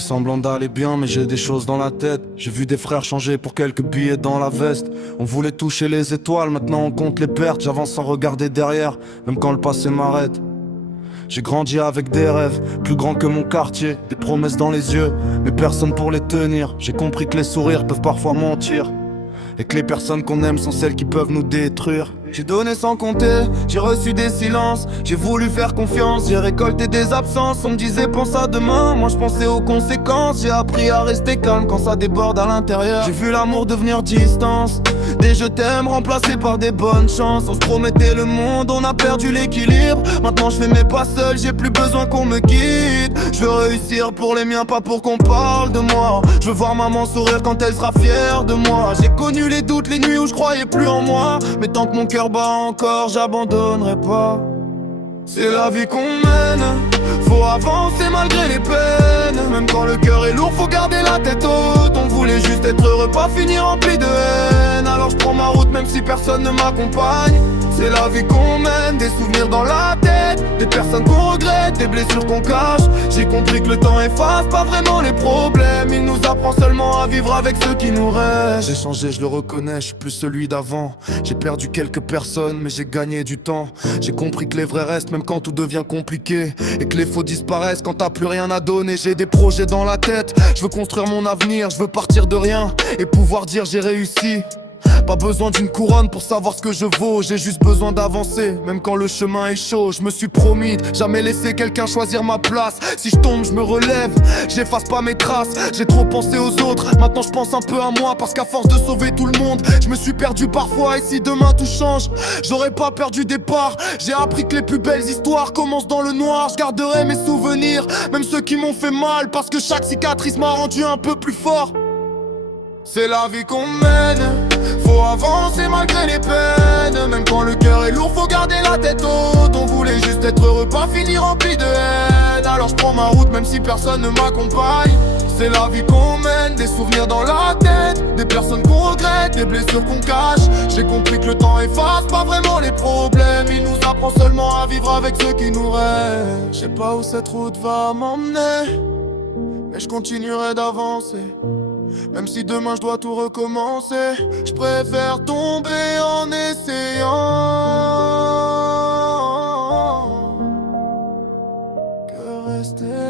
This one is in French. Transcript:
fais semblant d'aller bien mais j'ai des choses dans la tête. J'ai vu des frères changer pour quelques billets dans la veste. On voulait toucher les étoiles, maintenant on compte les pertes. J'avance sans regarder derrière, même quand le passé m'arrête. J'ai grandi avec des rêves, plus grands que mon quartier. Des promesses dans les yeux, mais personne pour les tenir. J'ai compris que les sourires peuvent parfois mentir, et que les personnes qu'on aime sont celles qui peuvent nous détruire. J'ai donné sans compter, j'ai reçu des silences. J'ai voulu faire confiance, j'ai récolté des absences. On me disait pense à demain, moi je pensais aux conséquences. J'ai appris à rester calme quand ça déborde à l'intérieur. J'ai vu l'amour devenir distance, des je t'aime remplacés par des bonnes chances. On se promettait le monde, on a perdu l'équilibre. Maintenant je fais mes pas seul, j'ai plus besoin qu'on me guide. Je veux réussir pour les miens, pas pour qu'on parle de moi. Je veux voir maman sourire quand elle sera fière de moi. J'ai connu les doutes, les nuits où je croyais plus en moi. Mais tant que mon cœur bat encore, j'abandonnerai pas. C'est la vie qu'on mène, faut avancer malgré les peines. Même quand le cœur est lourd, faut garder la tête haute. On voulait juste être heureux, pas finir rempli de haine. Alors je prends ma route même si personne ne m'accompagne. C'est la vie qu'on mène, des souvenirs dans la tête, des personnes qu'on regrette, des blessures qu'on cache. J'ai compris que le temps efface pas vraiment les problèmes. Il nous apprend seulement à vivre avec ceux qui nous restent. J'ai changé, je le reconnais, je suis plus celui d'avant. J'ai perdu quelques personnes mais j'ai gagné du temps. J'ai compris que les vrais restent même quand tout devient compliqué, et que les faux disparaissent quand t'as plus rien à donner. J'ai des projets dans la tête, je veux construire mon avenir. Je veux partir de rien et pouvoir dire j'ai réussi. Pas besoin d'une couronne pour savoir ce que je vaux. J'ai juste besoin d'avancer, même quand le chemin est chaud. Je me suis promis, jamais laisser quelqu'un choisir ma place. Si je tombe, je me relève, j'efface pas mes traces. J'ai trop pensé aux autres, maintenant je pense un peu à moi. Parce qu'à force de sauver tout le monde, je me suis perdu parfois. Et si demain tout change, j'aurais pas perdu départ. J'ai appris que les plus belles histoires commencent dans le noir. Je garderai mes souvenirs, même ceux qui m'ont fait mal. Parce que chaque cicatrice m'a rendu un peu plus fort. C'est la vie qu'on mène, faut avancer malgré les peines. Même quand le cœur est lourd, faut garder la tête haute. On voulait juste être heureux, pas finir rempli de haine. Alors je prends ma route même si personne ne m'accompagne. C'est la vie qu'on mène, des souvenirs dans la tête, des personnes qu'on regrette, des blessures qu'on cache. J'ai compris que le temps efface pas vraiment les problèmes. Il nous apprend seulement à vivre avec ceux qui nous restent. Je sais pas où cette route va m'emmener, mais je continuerai d'avancer. Même si demain je dois tout recommencer, je préfère tomber en essayant que rester